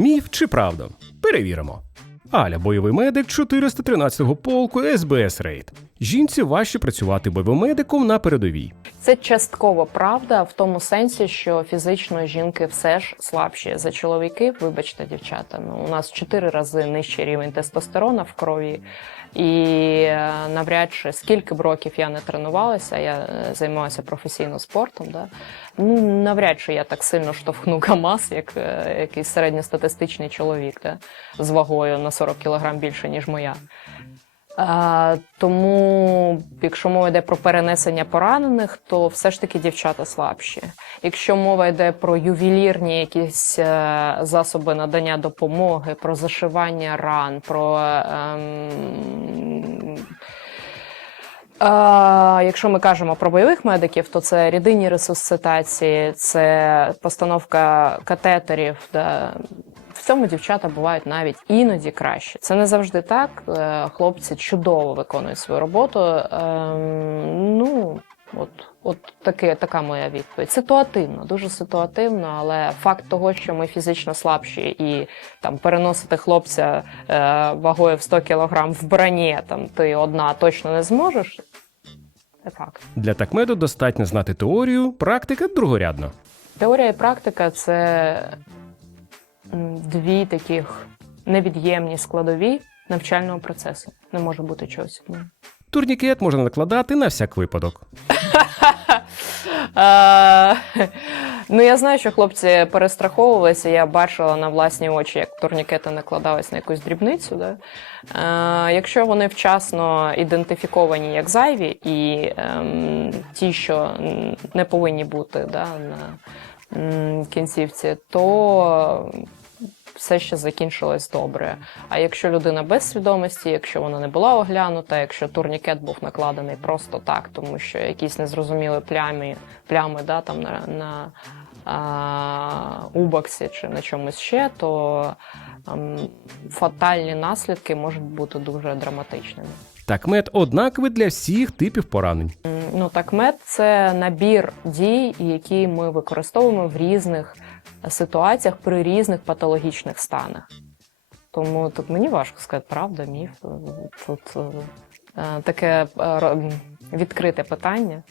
Міф чи правда? Перевіримо. Аля, бойовий медик 413-го полку СБС Рейд. Жінці важче працювати бойовим на передовій. Це частково правда в тому сенсі, що фізично жінки все ж слабші за чоловіків. Вибачте, дівчата. Ну у нас чотири рази нижчий рівень тестостерона в крові, і е, навряд чи скільки б років я не тренувалася, я е, займалася професійно спортом. Да? Ну навряд чи я так сильно штовхну КАМАЗ, як е, якийсь середньостатистичний чоловік, да? з вагою на 40 кг більше ніж моя. А, тому, якщо мова йде про перенесення поранених, то все ж таки дівчата слабші. Якщо мова йде про ювелірні якісь е, засоби надання допомоги, про зашивання ран, про ем, а, якщо ми кажемо про бойових медиків, то це рідинні ресусцитації, це постановка катетерів. Да. В цьому дівчата бувають навіть іноді краще. Це не завжди так. Е, Хлопці чудово виконують свою роботу. Ем, ну, от, от таке, така моя відповідь. Ситуативно, дуже ситуативно, але факт того, що ми фізично слабші і там переносити хлопця е, вагою в 100 кг в броні, там ти одна точно не зможеш. Це факт. Для такмеду достатньо знати теорію, практика другорядна. Теорія і практика це дві таких невід'ємні складові навчального процесу. Не може бути чогось. одного. Турнікет можна накладати на всяк випадок. Е, Ну, я знаю, що хлопці перестраховувалися. Я бачила на власні очі, як турнікети накладались на якусь дрібницю. Да? Е, Якщо вони вчасно ідентифіковані як зайві, і ем, ті, що не повинні бути да, на кінцівці, то все ще закінчилось добре. А якщо людина без свідомості, якщо вона не була оглянута, якщо турнікет був накладений просто так, тому що якісь незрозуміли плями, плями да, там на, на а, убоксі чи на чомусь ще, то ем, фатальні наслідки можуть бути дуже драматичними. Такмед однаковий для всіх типів поранень. Ну, так, мед це набір дій, які ми використовуємо в різних ситуаціях при різних патологічних станах. Тому тут мені важко сказати, правда, міф. Тут е, таке е, відкрите питання,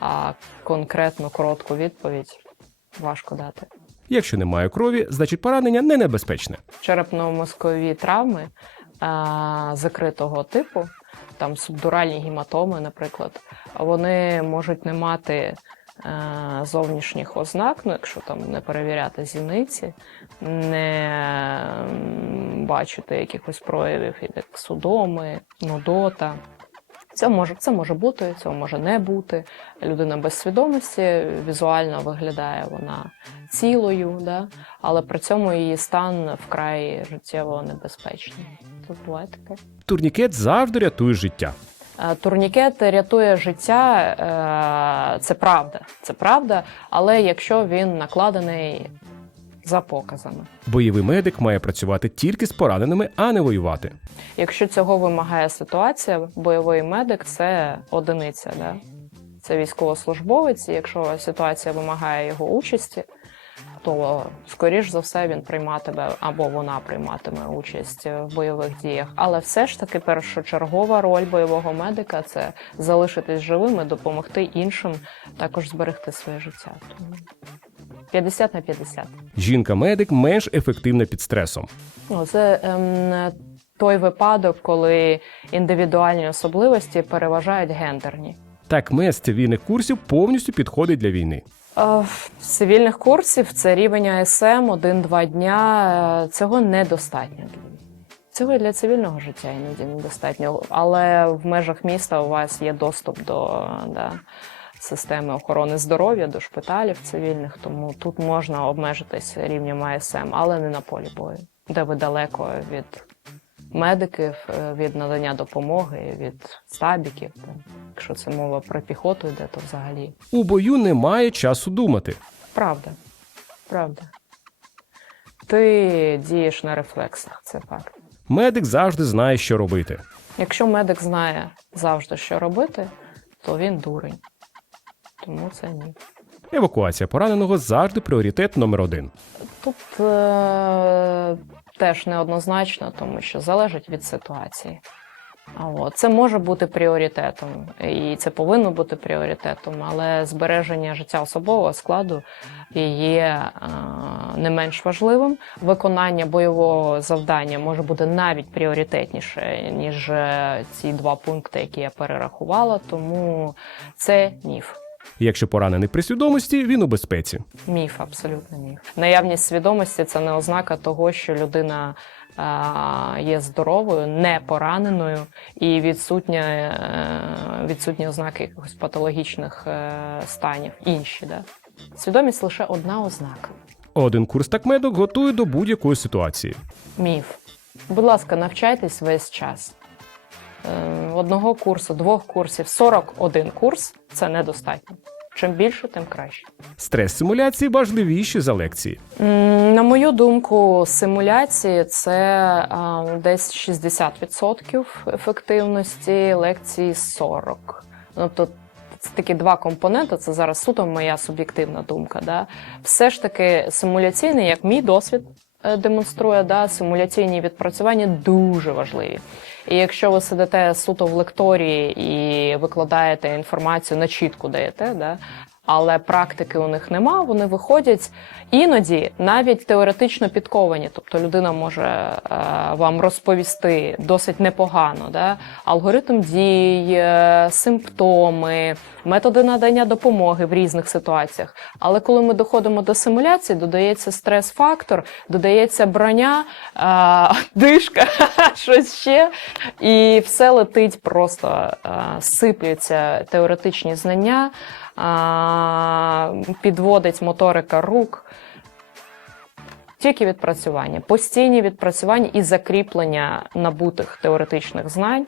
а конкретно коротку відповідь важко дати. Якщо немає крові, значить поранення не небезпечне. черепно-мозкові травми а, закритого типу, там субдуральні гематоми, наприклад, вони можуть не мати зовнішніх ознак, ну якщо там не перевіряти зіниці, не бачити якихось проявів, як судоми, нудота. Це може, це може бути, цього може не бути. Людина без свідомості візуально виглядає вона цілою, да? але при цьому її стан вкрай життєво небезпечний. Тут буває таке. Турнікет завжди рятує життя. Е, Турнікет рятує життя, е, це правда, це правда, але якщо він накладений за показами. Бойовий медик має працювати тільки з пораненими, а не воювати. Якщо цього вимагає ситуація, бойовий медик це одиниця, да? це військовослужбовець. і Якщо ситуація вимагає його участі, то скоріш за все він прийматиме або вона прийматиме участь в бойових діях. Але все ж таки першочергова роль бойового медика це залишитись живим і допомогти іншим також зберегти своє життя. Тому 50 на 50. Жінка-медик менш ефективна під стресом. Ну, це ем, той випадок, коли індивідуальні особливості переважають гендерні. Такмед з цивільних курсів повністю підходить для війни. Цивільних курсів це рівень АСМ один-два дня. е, Цього недостатньо. Цього і для цивільного життя іноді недостатньо. Але в межах міста у вас є доступ до да, системи охорони здоров'я, до шпиталів цивільних, тому тут можна обмежитись рівнем АСМ, але не на полі бою, де ви далеко від медиків, е, від надання допомоги, від стабіків. Якщо це мова про піхоту йде, то взагалі. У бою немає часу думати. Правда. Правда. Ти дієш на рефлексах, це факт. Медик завжди знає, що робити. Якщо медик знає завжди, що робити, то він дурень. Тому це ні. Евакуація пораненого завжди пріоритет номер один. Тут е- теж неоднозначно, тому що залежить від ситуації. Це може бути пріоритетом, і це повинно бути пріоритетом, але збереження життя особового складу є е, не менш важливим. Виконання бойового завдання може бути навіть пріоритетніше, ніж е, ці два пункти, які я перерахувала. Тому це міф. Якщо поранений при свідомості, він у безпеці. Міф, абсолютно міф. Наявність свідомості це не ознака того, що людина є здоровою, не пораненою і відсутня, е, відсутні ознаки якихось патологічних е, станів. Інші, да? Свідомість лише одна ознака. Один курс такмедок готує до будь-якої ситуації. Міф. Будь ласка, навчайтесь весь час. Е, Одного курсу, двох курсів, 41 курс це недостатньо. Чим більше, тим краще. Стрес-симуляції важливіші за лекції. На мою думку, симуляції це десь 60% ефективності, лекції 40%. Ну, Тобто це такі два компоненти. Це зараз суто моя суб'єктивна думка. Да? Все ж таки симуляційний, як мій досвід демонструє, да, симуляційні відпрацювання дуже важливі. І якщо ви сидите суто в лекторії і викладаєте інформацію на чітку даєте, да, але практики у них нема, вони виходять іноді навіть теоретично підковані. Тобто людина може е, вам розповісти досить непогано да? алгоритм дій, е, симптоми, методи надання допомоги в різних ситуаціях. Але коли ми доходимо до симуляції, додається стрес-фактор, додається броня, е, дишка, щось ще, і все летить просто сиплються теоретичні знання підводить моторика рук. Тільки відпрацювання, постійні відпрацювання і закріплення набутих теоретичних знань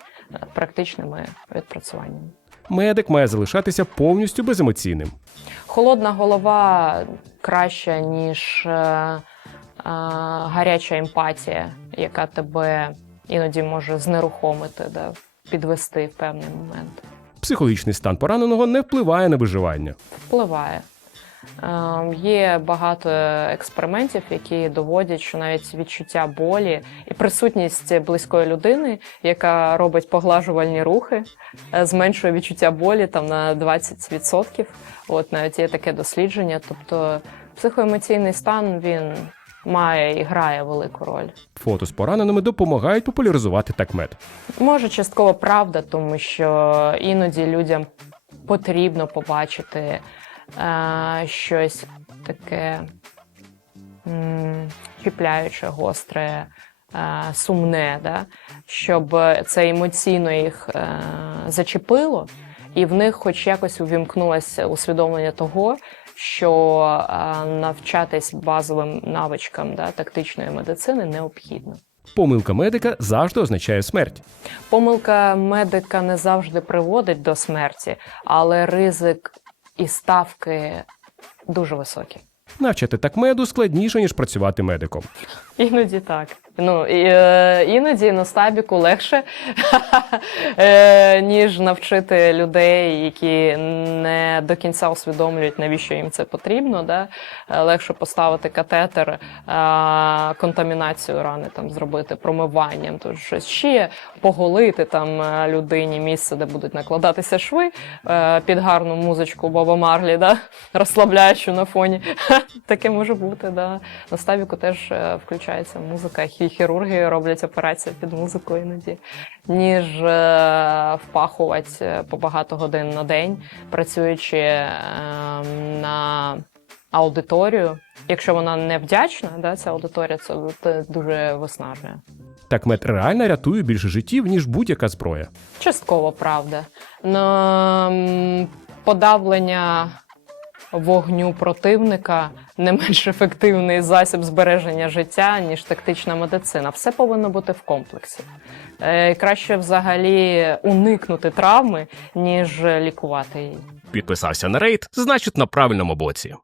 практичними відпрацюваннями. Медик має залишатися повністю беземоційним. Холодна голова краща, ніж е, е, гаряча емпатія, яка тебе іноді може знерухомити, да, підвести в певний момент. Психологічний стан пораненого не впливає на виживання. впливає. Ем, Є багато експериментів, які доводять, що навіть відчуття болі і присутність близької людини, яка робить поглажувальні рухи, е, зменшує відчуття болі там на 20%. От навіть є таке дослідження. Тобто психоемоційний стан він має і грає велику роль. Фото з пораненими допомагають популяризувати такмед. Може, частково правда, тому що іноді людям потрібно побачити е, щось таке м, чіпляюче, гостре, е, сумне, да? щоб це емоційно їх е, зачепило, і в них хоч якось увімкнулося усвідомлення того, що е, навчатись базовим навичкам да, тактичної медицини необхідно. Помилка медика завжди означає смерть. Помилка медика не завжди приводить до смерті, але ризик і ставки дуже високі. Навчати так меду складніше, ніж працювати медиком. Іноді так. Ну е, іноді на стабіку легше, е, ніж навчити людей, які не до кінця усвідомлюють, навіщо їм це потрібно. Да? Е, Легше поставити катетер, контамінацію рани там зробити, промиванням, то щось ще поголити там людині місце, де будуть накладатися шви під гарну музичку Боба Марлі, да? розслабляючу на фоні. Таке може бути. Да? На стабіку теж е, включається музика, хі- хірурги роблять операції під музику іноді, ніж е, впахувати е, по багато годин на день, працюючи е, на аудиторію. Якщо вона не вдячна, да, ця аудиторія, це, дуже виснажує. Такмед реально рятує більше життів, ніж будь-яка зброя. Частково правда. Но, подавлення вогню противника не менш ефективний засіб збереження життя, ніж тактична медицина. Все повинно бути в комплексі. Е, Краще взагалі уникнути травми, ніж лікувати її. Підписався на рейд, значить на правильному боці.